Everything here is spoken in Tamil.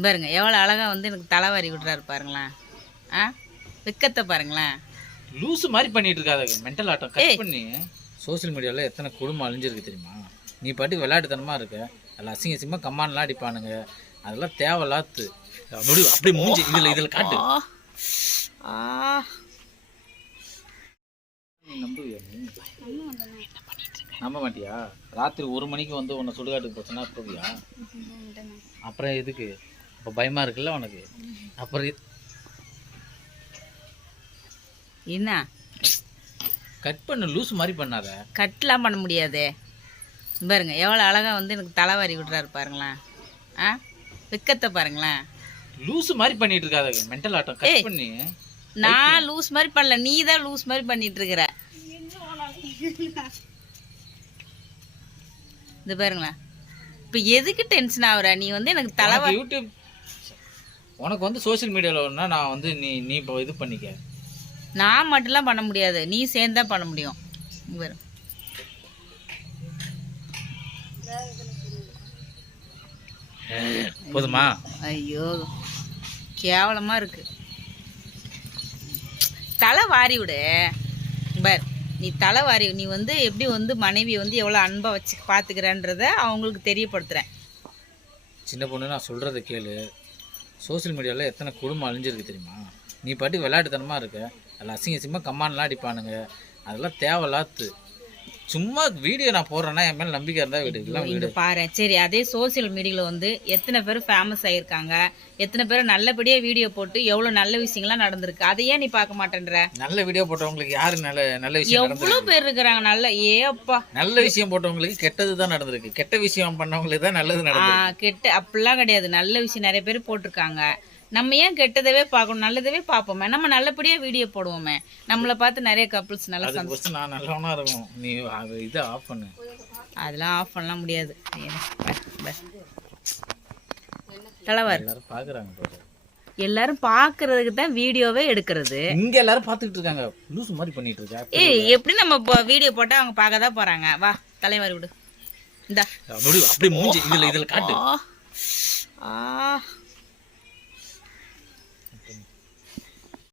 பாருங்க எவ்வளோ அழகா வந்து எனக்கு தலைவாரி விடுறாரு பாருங்களேன். ஆ? வெக்கத்தை பாருங்களேன். லூசு மாதிரி பண்ணிட்டு இருக்காத மென்டல் ஆட்டம். கட் பண்ணி. சோஷியல் மீடியாவில் எத்தனை குடும்பம் அழிஞ்சிருக்கு தெரியுமா? நீ பாட்டுக்கு விளையாட்டுத்தனமா இருக்க. அதில் அசிங்க அசிங்கமாக கம்மான்லாம் அடிப்பானுங்க. அதெல்லாம் தேவையில்லாத்து. அப்படி அப்படி மூஞ்சி. இதில் இதில் காட்டு. நம்புவியா நம்ப மாட்டியா? ராத்திரி ஒரு மணிக்கு வந்து உன்னை சுடுகாட்டுக்கு போச்சுன்னா போவியா அப்புறம் எதுக்கு? அப்போ பயமா இருக்குல்ல உனக்கு? அப்புறம் என்ன? கட் பண்ணு லூஸ் மாதிரி பண்ணாத. கட்லாம் பண்ண முடியாதே. பாருங்க எவ்வளோ அழகா வந்து எனக்கு தலைவாரி விடுறாரு பாருங்களேன். ஆ? வெக்கத்தை பாருங்களேன். லூசு மாதிரி பண்ணிட்டு இருக்காத மென்டல் ஆட்டம். கட் பண்ணி. நான் லூஸ் மாதிரி பண்ணல நீ தான் லூஸ் மாதிரி பண்ணிட்டு இருக்கிற. இது பாருங்களேன். இப்போ எதுக்கு டென்ஷன் ஆகுற? நீ வந்து எனக்கு தலைவா உனக்கு யூடியூப் உனக்கு வந்து சோஷியல் மீடியாவில் ஒன்றா நான் வந்து நீ நீ இப்போ இது பண்ணிக்க. நான் மட்டும்லாம் பண்ண முடியாது. நீ சேர்ந்து தான் பண்ண முடியும். பாரு போதுமா? ஐயோ கேவலமா இருக்கு. தலை வாரி விடு. பார் நீ தலை வாரி நீ வந்து எப்படி வந்து மனைவியை வந்து எவ்வளோ அன்பா வச்சு பார்த்துக்கிறன்றத அவங்களுக்கு தெரியப்படுத்துறேன். சின்ன பொண்ணு நான் சொல்கிறத கேளு. சோஷியல் மீடியாவில் எத்தனை குடும்பம் அழிஞ்சிருக்கு தெரியுமா? நீ பாட்டுக்கு விளையாட்டுத்தனமா இருக்க. அதில் அசிங்க அசிங்கமாக கம்மான்லாம் அடிப்பானுங்க. அதெல்லாம் தேவையில்லாத்து. சும்மா வீடியோ நான் போடுறேன்னா என் மேலே நம்பிக்கை இருந்தால் வீடு இதெல்லாம் வீடு. பாரு. சரி அதே சோஷியல் மீடியாவில் வந்து எத்தனை பேர் ஃபேமஸ் ஆயிருக்காங்க எத்தனை பேர் நல்லபடியா வீடியோ போட்டு எவ்வளோ நல்ல விஷயங்கள்லாம் நடந்திருக்கு அதை ஏன் நீ பார்க்க மாட்டேன்ற? நல்ல வீடியோ போட்டவங்களுக்கு யாரு நல்ல நல்ல விஷயம் எவ்வளோ நடந்திருக்கு? பேர் இருக்கிறாங்க நல்ல ஏ அப்பா. நல்ல விஷயம் போட்டவங்களுக்கு கெட்டது தான் நடந்திருக்கு. கெட்ட விஷயம் பண்ணவங்களுக்கு தான் நல்லது நடந்திருக்கு. கெட்ட அப்படிலாம் கிடையாது. நல்ல விஷயம் நிறைய பேர் போட்டிருக்காங்க. நம்ம ஏன் கெட்டதவே பார்க்கணும் நல்லதவே பார்ப்போமே? நம்ம நல்லபடியா வீடியோ போடுவோமே? நம்மளை பார்த்து நிறைய கப்புள்ஸ் நல்லா சந்தோஷம் நான் நல்லவனா இருக்கும் நீ அது இதை ஆஃப் பண்ணு. அதெல்லாம் ஆஃப் பண்ணலாம் முடியாது. தலைவர். எல்லாரும் பார்க்குறாங்க பாரு. எல்லாரும் பார்க்கறதுக்கு தான் வீடியோவே எடுக்கிறது. இங்க எல்லாரும் பார்த்துக்கிட்டு இருக்காங்க. லூசு மாதிரி பண்ணிட்டு இருக்கா? ஏய் எப்படி நம்ம வீடியோ போட்டா அவங்க பார்க்க தான் போறாங்க? வா தலைவர் விடு. இந்தா. அப்படி மூஞ்சி இதுல இதுல காட்டு. ஆ.